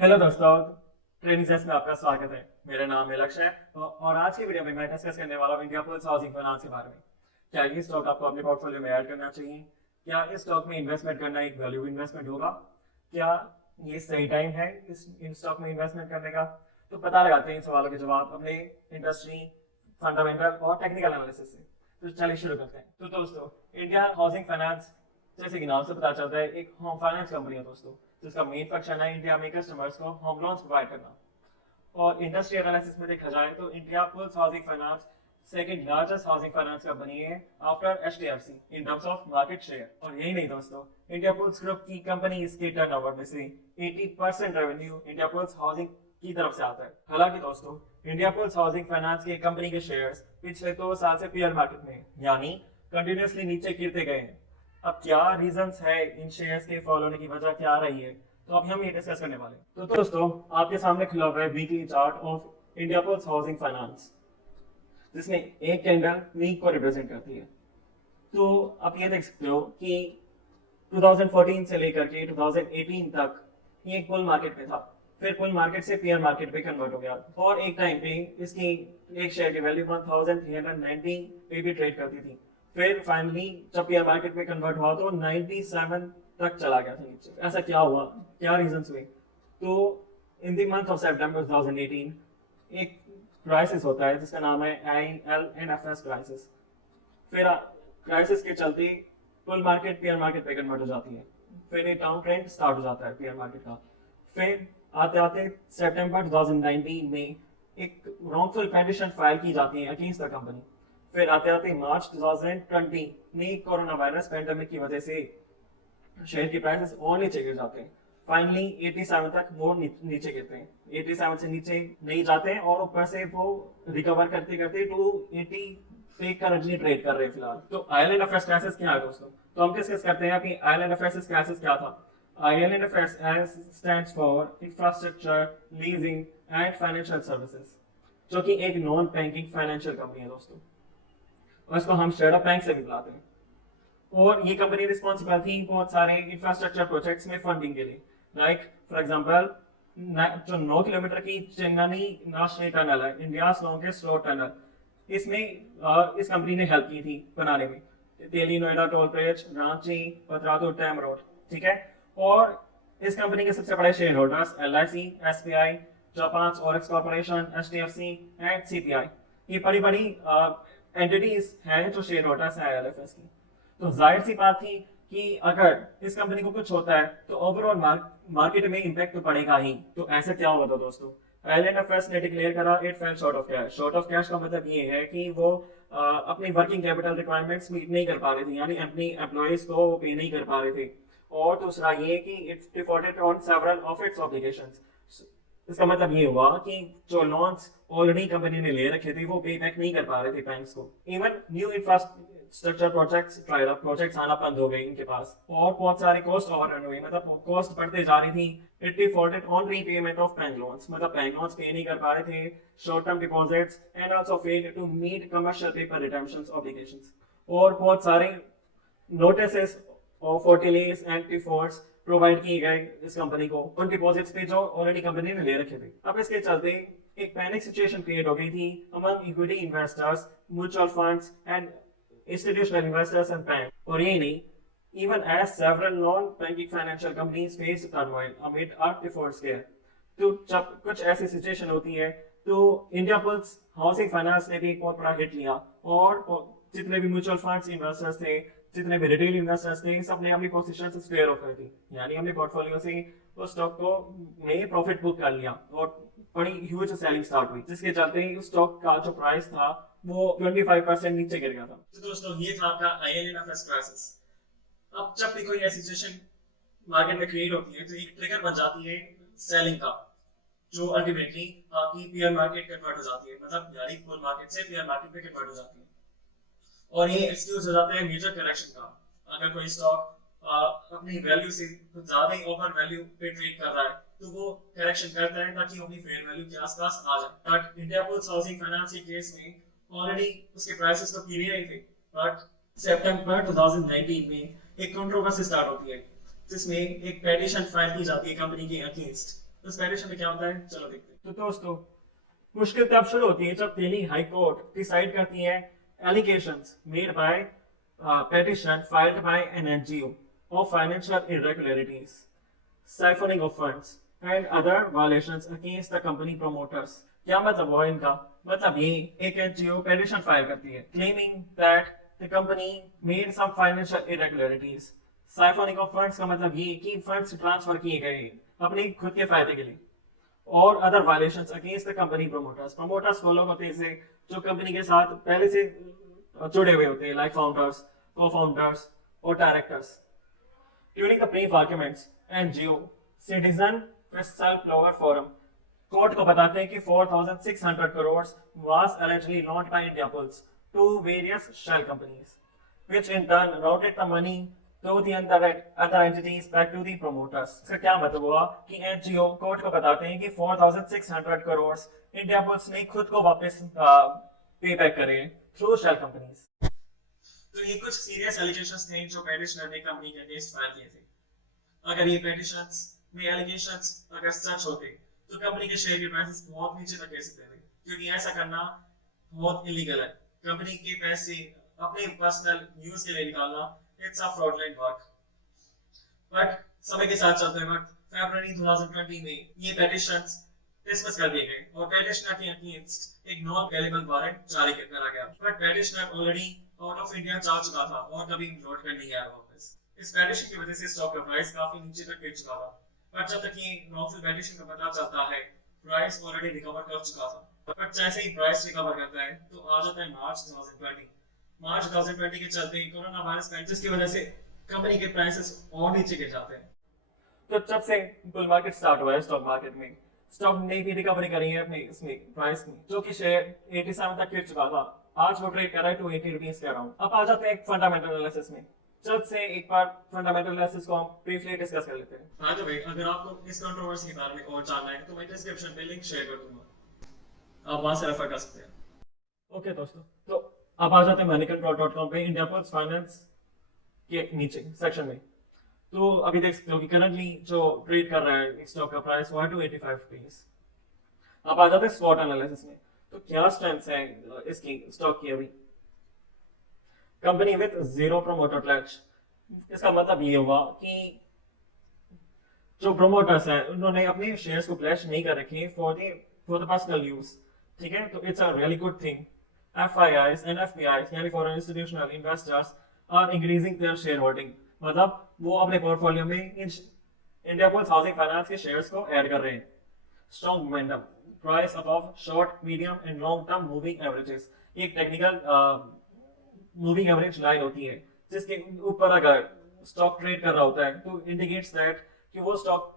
Hello दोस्तों, training cess में आपका स्वागत है। मेरा नाम है लक्ष्य है और आज की वीडियो में मैं डिस्कस करने वाला हूँ इंडिया पुल्स हाउसिंग फाइनेंस के बारे में। क्या ये स्टॉक आपको अपने पोर्टफोलियो में ऐड करना चाहिए? क्या इस स्टॉक में इन्वेस्टमेंट करना एक वैल्यू इन्वेस्टमेंट होगा? क्या ये सही टाइम है इन स्टॉक में इन्वेस्टमेंट करने का? तो पता लगाते हैं इन सवालों के जवाब अपने इंडस्ट्री, फंडामेंटल और टेक्निकल एनालिसिस से। तो चलिए शुरू करते हैं। तो दोस्तों, इंडिया हाउसिंग फाइनेंस जैसे कि नाम से पता चलता है एक होम फाइनेंस कंपनी है दोस्तों, जिसका मेन फंक्शन है इंडिया में कस्टमर्स को होम लोन्स प्रोवाइड करना। और इंडस्ट्री एनालिसिस में देखा जाए तो Indiabulls housing finance second largest housing finance company है after HDFC in terms of market share. और यही नहीं दोस्तों, इंडिया पुल्स ग्रुप की कंपनी इसके टर्नओवर में से 80% रेवेन्यू इंडिया पुल्स हाउसिंग की तरफ से आता है। हालांकि दोस्तों, इंडिया पुल्स हाउसिंग फाइनेंस के कंपनी के शेयर्स पिछले 2 साल से पीयर मार्केट में यानी कंटिन्यूसली नीचे गिरते गए हैं। अब क्या रीजंस है इन शेयर्स के फॉल होने की वजह क्या रही है, तो अब हम ये डिस्कस करने वाले हैं। तो दोस्तों, आपके सामने खुला हुआ है weekly chart of Indiabulls housing finance, जिसमें एक कैंडल वीक को रिप्रेजेंट करती है। तो आप ये देख सकते हो कि 2014 से लेकर के 2018 तक ये एक बुल मार्केट में था, फिर बुल मार्केट से पियर मार्केट पे कन्वर्ट हो गया और एक टाइम पे इसकी एक शेयर की वैल्यू 1390 पे भी ट्रेड करती थी। फिर फाइनली जब पियर मार्केट में कन्वर्ट हुआ तो 97 तक चला गया था नीचे। ऐसा क्या हुआ, क्या रीजंस हुए? तो इन द मंथ ऑफ सितंबर 2018 एक क्राइसिस होता है जिसका नाम है ILNFS क्राइसिस। फिर क्राइसिस के चलते बुल मार्केट पियर मार्केट पे कन्वर्ट हो जाती है, फिर एक डाउन ट्रेंड स्टार्ट हो जाता है पियर मार्केट का। फिर आते आते सितंबर 2019 में एक रॉन्गफुल पेटिशन फाइल की जाती है अगेंस्ट द कंपनी। फिर आते आते मार्च 2020 में कोरोना वायरस पेंडेमिक की वजह से शेयर की प्राइसेस और नीचे गिर जाते हैं। फाइनली 87 तक मोर नीचे गिरते हैं, 87 से नीचे नहीं जाते हैं और ऊपर से वो रिकवर करते करते 280 पे करंटली ट्रेड कर रहे हैं फिलहाल। तो ILNFS क्राइसिस क्या है दोस्तों? तो हम डिस्कस करते हैं कि ILNFS क्राइसिस क्या था। ILNFS stands for Infrastructure Leasing and Financial Services, जो कि एक नॉन बैंकिंग फाइनेंशियल कंपनी है दोस्तों, और इसको हम स्टेट ऑफ बैंक से भी बुलाते हैं। और ये कंपनी रिस्पॉन्सिबल थी बहुत सारे इंफ्रास्ट्रक्चर प्रोजेक्ट्स में फंडिंग के लिए। लाइक फॉर एग्जांपल, जो 9 किलोमीटर की चेन्नई नाशनी टनल है, इंडिया लॉन्गेस्ट रोड टनल, इसमें इस कंपनी ने हेल्प की थी बनाने में। Delhi Noida toll bridge, Ranchi Patratu dam road, ठीक है। और इस कंपनी के सबसे बड़े shareholders LIC, SBI, Japan Orix corporation, HDFC and CPI, ये बड़ी बड़ी एंटिटीज हैं जो शेयर होल्डर्स हैं ILFS की। तो जाहिर सी बात थी कि अगर इस कंपनी को कुछ होता है तो ओवरऑल मार्केट में इंपैक्ट तो पड़ेगा ही। तो ऐसा क्या हुआ था दोस्तों? ILNFS ने डिक्लेयर करा it fail short of cash. Short of cash का मतलब ये है कि वो अपनी वर्किंग कैपिटल रिक्वायरमेंट्स मीट नहीं कर पा रहे थे, यानी अपनी एम्प्लॉइज को पे नहीं कर पा रहे थे। और दूसरा ये कि it's defaulted on several of its obligations. इसका मतलब ये हुआ कि जो लोन्स ऑलरेडी कंपनी ने ले रखे थे वो पे बैक नहीं कर पा रहे थे बैंक्स को। इवन न्यू इंफ्रास्ट्रक्चर प्रोजेक्ट्स आना बंद हो गए इनके पास, और बहुत सारे कॉस्ट ओवररन हुए, मतलब कॉस्ट बढ़ते जा रही थी। It defaulted on repayment of bank loans, मतलब बैंक लोन्स पे नहीं कर पा रहे थे, short term deposits, and also failed to meet commercial paper redemptions obligations. और बहुत सारे notices of delays and defaults provide किए गए इस कंपनी को उन डिपॉजिट्स पे जो ऑलरेडी कंपनी ने ले रखे थे। अब इसके चलते एक पैनिक सिचुएशन क्रिएट हो गई थी among equity investors, mutual funds and institutional investors and banks. और यही नहीं, even as several non-banking financial companies faced turmoil amid a default scare. तो जब कुछ ऐसी सिचुएशन होती है तो इंडिया पुल्स हाउसिंग फाइनेंस ने भी एक बहुत बड़ा हिट लिया, और जितने भी म्यूचुअल फंड्स इन्वेस्टर्स थे, जितने भी रिटेल इन्वेस्टर्स थे, सबने अपनी पोजीशन से स्क्वेयर ऑफ कर दी, यानी अपने पोर्टफोलियो से उस स्टॉक को में प्रॉफिट बुक कर लिया और बड़ी ह्यूज सेलिंग स्टार्ट हुई, जिसके चलते उस स्टॉक का जो प्राइस था वो 25% नीचे गिर गया था। तो दोस्तों, ये था आपका ILNFS क्राइसिस। अब जब भी कोई ऐसी सिचुएशन मार्केट में क्रिएट होती है तो एक ट्रिगर बन जाती है सेलिंग का, जो अल्टीमेटली आपकी पीयर मार्केट कन्वर्ट हो जाती है, मतलब यानी बुल मार्केट से पीयर मार्केट में कन्वर्ट हो जाती है। और ये एक्सक्यूज हो जाता है मेजर करेक्शन का। अगर कोई स्टॉक अपनी वैल्यू से ज्यादा ही ओवर वैल्यू पे ट्रेड कर रहा है तो वो करेक्शन करता है ताकि अपनी फेयर वैल्यू के आसपास आ जाए। But Indiabulls housing finance के केस में ऑलरेडी उसके प्राइसेस तो गिर रहे थे, बट सितंबर 2019 में एक कंट्रोवर्सी स्टार्ट होती है जिसमें एक पेटिशन फाइल की जाती है कंपनी के अगेंस्ट। तो इस पेटिशन में क्या होता है, चलो देखते हैं। तो दोस्तों, मुश्किल तब शुरू होती है जब दिल्ली हाई कोर्ट डिसाइड करती है allegations made by petition filed by an NGO of financial irregularities, siphoning of funds and other violations against the company promoters. क्या मतलब हुआ इनका? मतलब ये एक NGO petition फाइल करती है claiming that the company made some financial irregularities. Siphoning of funds का मतलब ये कि फंड्स ट्रांसफर किए गए अपने खुद के फायदे के लिए, और other violations against the company promoters. Promoters वो लोग होते हैं जो कंपनी के साथ पहले से जुड़े हुए होते हैं, like founders, co-founders or directors. During the brief arguments, NGO Citizen Whistleblower Forum court को बताते हैं कि 4,600 crores was allegedly loaned by Indiabulls to various shell companies, which in turn routed the money to the other entities back to the promoters. इसका क्या मतलब हुआ कि NGO court को बताते हैं कि 4,600 crores Indiabulls ने खुद को वापस पे बैक करे थ्रू शेल कंपनीज। तो ये कुछ सीरियस एलिगेशंस थे जो पेटिशनर ने कंपनी के अगेंस्ट फाइल किए थे। अगर ये पेटिशंस में एलिगेशंस अगर सच होते तो कंपनी के शेयर के प्राइसेस बहुत नीचे तक गिर सकते थे, क्योंकि ऐसा करना बहुत इलीगल है। कंपनी के पैसे अपने पर्सनल यूज के लिए निकालना it's a fraudulent work. But समय के साथ चलते वक्त फरवरी 2020 में ये पेटिशंस डिस्कस कर दिए गए और पेटिशनर के अगेंस्ट एक नॉन अवेलेबल वारंट जारी करा गया। But petitioner already out of India जा चुका था और कभी लौट कर नहीं आया वापस। इस पेटिशन की वजह से स्टॉक का प्राइस काफी नीचे तक गिर चुका था। पर जब तक ये रॉन्गफुल पेटिशन का पता चलता है, प्राइस ऑलरेडी रिकवर कर चुका था। बट जैसे ही प्राइस रिकवर करता है तो आ जाता है मार्च 2020। मार्च 2020 के चलते कोरोना वायरस क्राइसिस की वजह से कंपनी के प्राइसेस और नीचे गिर जाते हैं। तो जब से बुल मार्केट स्टार्ट हुआ है स्टॉक मार्केट में, स्टॉक ने भी रिकवरी करी है अपने इसमें प्राइस में, जो कि शेयर 87 तक गिर चुका था। आज वो ट्रेड कर रहा है 280 रुपीज के अराउंड। अब आ जाते हैं फंडामेंटल एनालिसिस में। जल्द से एक बार फंडामेंटल एनालिसिस को हम ब्रीफली डिस्कस कर लेते हैं। बाय द वे, अगर आपको इस कंट्रोवर्सी के बारे में और जानना है तो मैं डिस्क्रिप्शन में लिंक शेयर कर दूंगा, आप वहां से रेफर कर सकते हैं। ओके दोस्तों, तो अब आ जाते हैं moneycontrol.com पे इंडियाबुल्स फाइनेंस के नीचे सेक्शन में। तो अभी देख सकते हो कि करंटली जो ट्रेड कर रहा है स्टॉक का प्राइस वो है 285 रुपीज। अब आ जाते हैं स्वॉट एनालिसिस में। तो क्या स्ट्रेंथ्स है इसकी स्टॉक की? अभी company with zero promoter pledge. इसका मतलब ये हुआ कि जो प्रोमोटर्स हैं उन्होंने अपने शेयर्स को प्लेज नहीं कर रखे फॉर द पर्सनल यूज। ठीक है, तो it's a really good thing. FIIs and FPIs यानी foreign institutional investors are increasing their shareholding. मतलब वो अपने पोर्टफोलियो में इंडियाबुल्स हाउसिंग फाइनेंस के शेयर्स को ऐड कर रहे हैं। Strong momentum, price above short, medium and long term moving averages. ये एक टेक्निकल मूविंग एवरेज लाइन होती है जिसके ऊपर अगर स्टॉक ट्रेड कर रहा होता है तो इंडिकेट्स दैट कि वो स्टॉक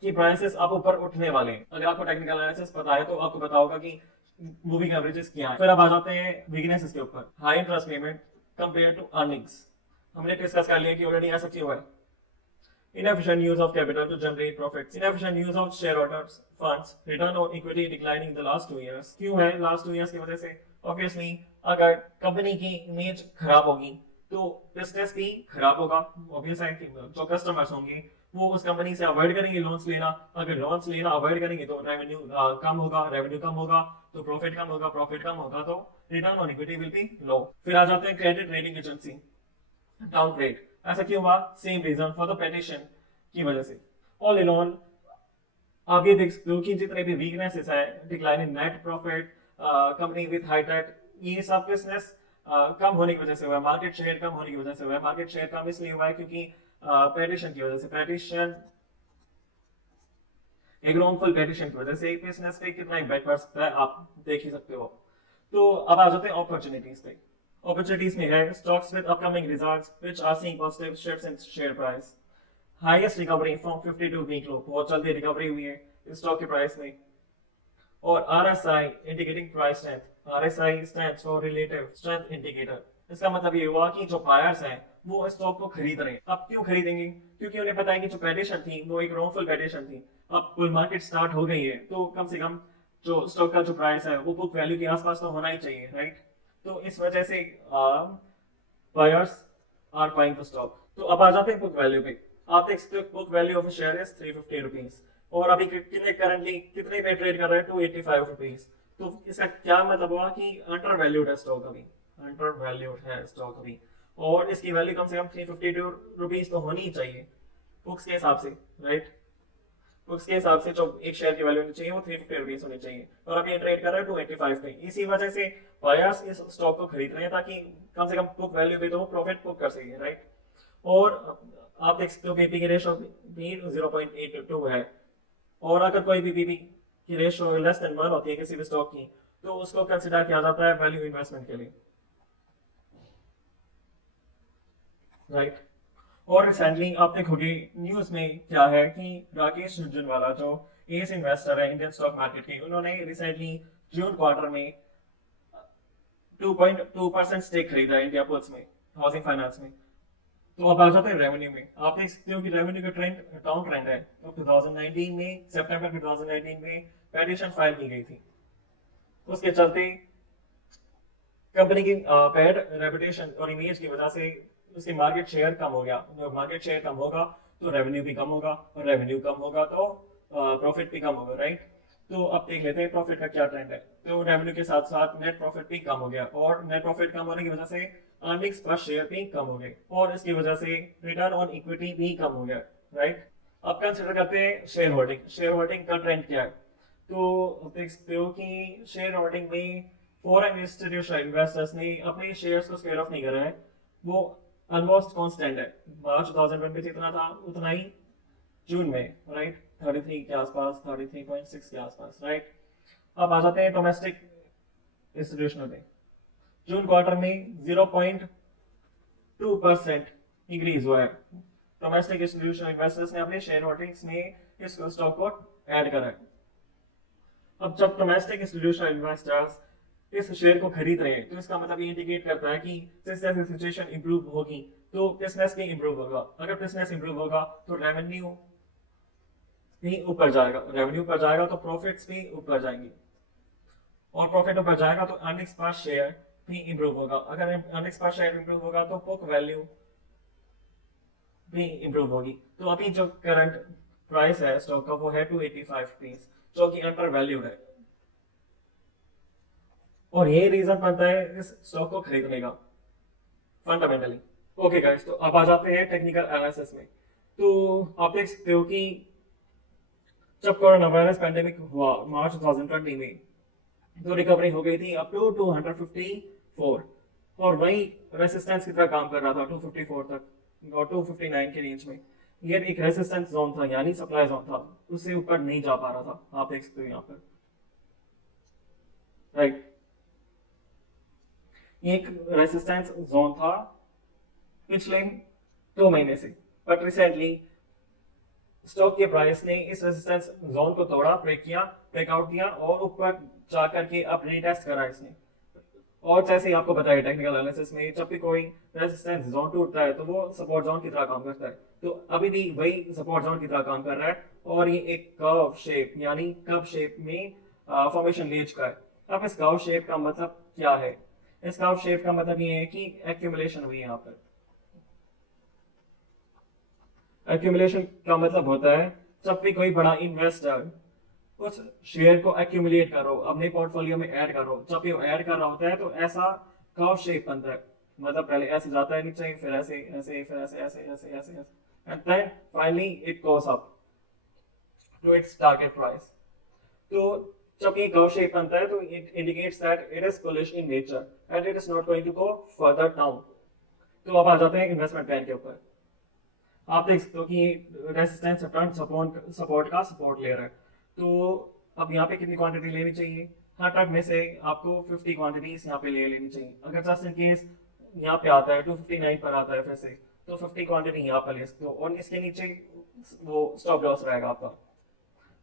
की प्राइसेस अब ऊपर उठने वाले हैं। अगर आपको टेक्निकल एनालिसिस पता है तो आपको पता होगा कि मूविंग एवरेजेस क्या है। फिर अब आ जाते हैं वीकनेसेस के ऊपर। High interest payment compare to earnings, हमने डिस्कस कर लिया कि ऑलरेडी ऐसा क्यों है। Inefficient use of capital to generate profits. Inefficient use of shareholders funds. Return on equity declining the last 2 years. क्यों है last 2 years की वजह से? Obviously, अगर कंपनी की इमेज खराब होगी तो बिजनेस भी खराब होगा। ऑब्वियस है कि जो कस्टमर्स होंगे वो उस कंपनी से अवॉइड करेंगे लोन्स लेना। अगर लोन्स लेना अवॉइड करेंगे तो रेवेन्यू कम होगा, रेवेन्यू कम होगा तो प्रॉफिट कम होगा, प्रॉफिट कम होगा तो return on equity will be low. फिर आ जाते हैं क्रेडिट रेटिंग एजेंसी डाउनग्रेड। ऐसा क्यों हुआ? Same reason for the petition की वजह से। ऑल इन ऑल आप ये देख सकते हो कि जितने भी वीकनेसेस है, decline in net profit, company with high debt, ये सब बिजनेस कम होने की वजह से हुआ है। मार्केट शेयर कम होने की वजह से हुआ है। मार्केट शेयर कम इसलिए हुआ है क्योंकि पेटिशन की वजह से, पेटिशन एक रॉन्गफुल पेटिशन की वजह से एक बिजनेस पे कितना इम्पैक्ट पड़ सकता है आप देख ही सकते हो। तो अब आ जाते हैं अपॉर्चुनिटीज पे। Opportunities में है stocks with upcoming results which are seeing positive shifts in share price. Highest recovery from 52 week low, बहुत जल्दी रिकवरी हुई है इस स्टॉक के प्राइस में। और RSI indicating price strength. RSI stands for relative strength indicator. इसका मतलब ये हुआ कि जो बायर्स हैं वो इस स्टॉक को खरीद रहे हैं। अब क्यों खरीदेंगे? क्योंकि उन्हें पता है कि जो पेटिशन थी वो एक रॉन्गफुल पेटिशन थी। अब बुल मार्केट स्टार्ट हो गई है तो कम से कम जो स्टॉक का जो प्राइस है वो बुक वैल्यू के आसपास तो होना ही चाहिए, राइट? तो इस वजह से buyers are buying the stock. तो अब आ जाते हैं बुक वैल्यू पे। आप देख सकते हो book value of share is 350 rupees. और अभी कितने करंटली कितने पे ट्रेड कर रहे हैं, 285 रुपीज। तो इसका क्या मतलब हुआ कि अंडर वैल्यूड है स्टॉक अभी, अंडर वैल्यूड है स्टॉक अभी। और इसकी वैल्यू कम से कम 352 रुपीज तो होनी ही चाहिए बुक्स के हिसाब से, राइट। उसके हिसाब से जो एक शेयर की वैल्यू होनी चाहिए वो 350 रुपीज होनी चाहिए, और अभी ट्रेड कर रहे हैं 285 पे। इसी वजह से बायर्स इस स्टॉक को खरीद रहे हैं ताकि कम से कम बुक वैल्यू पे तो वो प्रॉफिट बुक कर सके, राइट। और आप देख सकते हो पीपी की रेशो भी 0.82 है, और अगर कोई भी पीपी की रेशो लेस देन 1 होती है किसी भी स्टॉक की, तो उसको कंसिडर किया जाता है वैल्यू इन्वेस्टमेंट के लिए, राइट। और रिसेंटली आप देखोगे न्यूज में क्या है कि राकेश झुनझुनवाला जो एस इन्वेस्टर है इंडियन स्टॉक मार्केट के, उन्होंने रिसेंटली जून क्वार्टर में 2.2% स्टेक खरीदा है इंडिया पोस्ट में, हाउसिंग फाइनेंस में। तो अब आ जाते हैं रेवेन्यू में। आप देख सकते हो कि रेवेन्यू का ट्रेंड डाउन ट्रेंड है। तो 2019 में सितंबर 2019 में पेटिशन फाइल की गई थी, उसके चलते कंपनी की बैड रेपुटेशन और इमेज की वजह से उसकी मार्केट शेयर कम हो गया। जब मार्केट शेयर कम होगा तो रेवेन्यू भी कम होगा, और रेवेन्यू कम होगा तो प्रॉफिट भी कम होगा, राइट। तो अब देख लेते हैं प्रॉफिट का क्या ट्रेंड है। तो रेवेन्यू के साथ साथ नेट प्रॉफिट भी कम हो गया, और नेट प्रॉफिट कम होने की वजह से अर्निंग्स पर शेयर भी कम हो गए, और इसकी वजह से रिटर्न ऑन इक्विटी भी कम हो गया, राइट। अब कंसिडर करते हैं शेयर होल्डिंग। शेयर होल्डिंग का ट्रेंड क्या है। तो देख सकते हो कि शेयर होल्डिंग में फॉरेन इंस्टीट्यूशनल इन्वेस्टर्स ने अपने शेयर्स को स्केल ऑफ नहीं करा है, वो ऑलमोस्ट कांस्टेंट है। मार्च 2020 में जितना था उतना ही जून में, राइट, 33 के आसपास, 33.6 के आसपास, राइट। अब आ जाते हैं डोमेस्टिक इंस्टीट्यूशनल में। जून क्वार्टर में 0.2% इंक्रीज हुआ है। डोमेस्टिक इंस्टीट्यूशनल इन्वेस्टर्स ने अपने शेयर होल्डिंग्स में इस स्टॉक को ऐड करा है। अब जब डोमेस्टिक इंस्टीट्यूशनल इन्वेस्टर्स इस शेयर को खरीद रहे हैं, तो इसका मतलब ये इंडिकेट करता है कि जैसे जैसे सिचुएशन इंप्रूव होगी तो बिजनेस भी इंप्रूव होगा। अगर बिजनेस इंप्रूव होगा तो रेवेन्यू भी ऊपर जाएगा, रेवेन्यू ऊपर जाएगा तो प्रॉफिट्स भी ऊपर जाएंगी, और प्रॉफिट ऊपर जाएगा तो अर्निंग्स पर शेयर भी इंप्रूव होगा। अगर अर्निंग्स पर शेयर इंप्रूव होगा तो बुक वैल्यू भी इंप्रूव होगी। तो अभी जो करंट प्राइस है स्टॉक का वो है 285 रुपीज, जो कि अंडर वैल्यूड है, और ये रीजन बनता है इस स्टॉक को खरीदने का फंडामेंटली। ओके गाइस, तो अब आ जाते हैं टेक्निकल एनालिसिस में। तो आप देख सकते हो कि जब कोरोना वायरस पैंडेमिक हुआ मार्च 2020 में, तो रिकवरी हो गई थी अप टू 254, और वही रेसिस्टेंस की तरह काम कर रहा था 254 तक और 259 के रेंज में। ये एक रेसिस्टेंस जोन था, यानी सप्लाई जोन था, उससे ऊपर नहीं जा पा रहा था। आप देख सकते हो यहाँ पर, राइट। एक रेसिस्टेंस जोन था पिछले 2 महीने से, बट रिसेंटली स्टॉक के प्राइस ने इस रेजिस्टेंस जोन को तोड़ा, ब्रेकआउट दिया, और ऊपर जाकर के अब रीटेस्ट करा इसने। और जैसे ही आपको पता है टेक्निकल एनालिसिस में जब भी कोई रेजिस्टेंस जोन टूटता है तो वो सपोर्ट जोन की तरह काम करता है। तो अभी भी वही सपोर्ट जोन की तरह काम कर रहा है, और ये एक कर्व शेप यानी कप शेप में फॉर्मेशन ले चुका है। अब इस कर्व शेप का मतलब क्या है। इस कर्व शेप का मतलब ये है कि एक्यूमुलेशन हुई है यहाँ पर। एक्यूमुलेशन का मतलब होता है जब भी कोई बड़ा इन्वेस्टर उस शेयर को एक्यूमुलेट करो, अपने पोर्टफोलियो में ऐड करो, जब भी वो ऐड कर रहा होता है तो ऐसा कर्व शेप बनता है। मतलब पहले ऐसे जाता है नीचे, फिर ऐसे ऐसे, फिर ऐसे ऐसे ऐसे ऐसे, and then finally it goes up to its target price. तो जब ये कर्व शेप बनता है तो it indicates that it is bullish in nature and it is not going to go further down. तो अब आ जाते हैं इन्वेस्टमेंट प्लान के ऊपर। आप देख सकते हो कि रेजिस्टेंस रिटर्न सपोर्ट का सपोर्ट ले रहा है। तो अब यहाँ पे कितनी क्वांटिटी लेनी चाहिए। 100 में से आपको 50 क्वांटिटीज यहाँ पे ले लेनी चाहिए। अगर जस्ट इन केस यहाँ पे आता है 259 पर आता है फिर से, तो 50 क्वांटिटी यहाँ पर ले सकते हो, और इसके नीचे वो स्टॉप लॉस रहेगा आपका,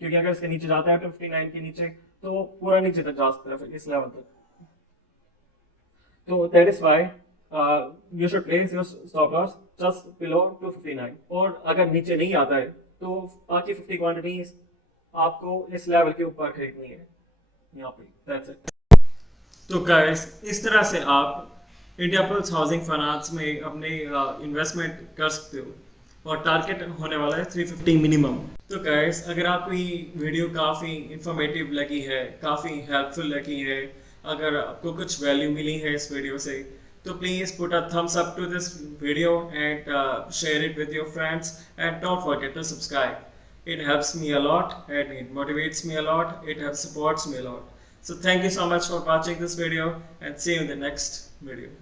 क्योंकि अगर इसके नीचे जाता है 259 के नीचे तो वो पूरा नीचे तक जा सकता है इस लेवल तक। तो that is why you should place your stop loss just below 259, और अगर नीचे नहीं आता है तो बाकी 50 क्वांटिटीज आपको इस लेवल के ऊपर खरीदनी है यहाँ पे। That's it. तो गाइस, इस तरह से आप इंडिया पल्स हाउसिंग फाइनेंस में अपने इन्वेस्टमेंट कर सकते हो, और टारगेट होने वाला है 350 मिनिमम। तो गाइस, अगर आपको ये वीडियो काफ़ी इंफॉर्मेटिव लगी है, काफ़ी हेल्पफुल लगी है, अगर आपको कुछ वैल्यू मिली है इस वीडियो से, तो please put a thumbs up to this video and share it with your friends, and don't forget to subscribe. It helps me a lot and it motivates me a lot. It supports me a lot. So thank you so much for watching this video, and see you in the next video.